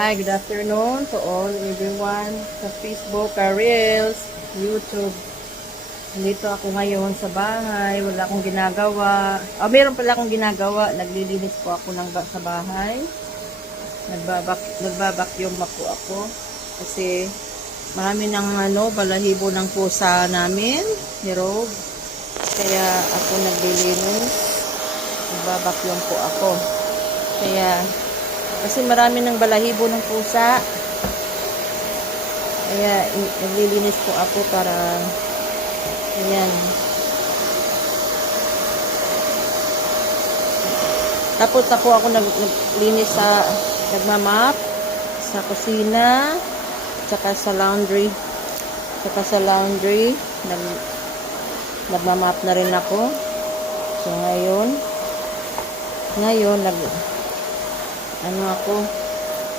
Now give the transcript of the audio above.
Hi, good afternoon to all everyone sa Facebook, Reels, YouTube. Nandito ako ngayon sa bahay, wala akong ginagawa. Meron pala akong ginagawa. Naglilinis po ako sa bahay. Nagbabakyum po ako kasi marami ng balahibo ng pusa namin ni Rob. Kaya ako naglilinis. Nagbabakyum po ako. Kasi marami ng balahibo ng pusa. Kaya naglilinis po ako para ayan. Tapos na po ako naglinis nagmamap sa kusina, saka sa laundry. Nagmamap na rin ako. So ngayon ako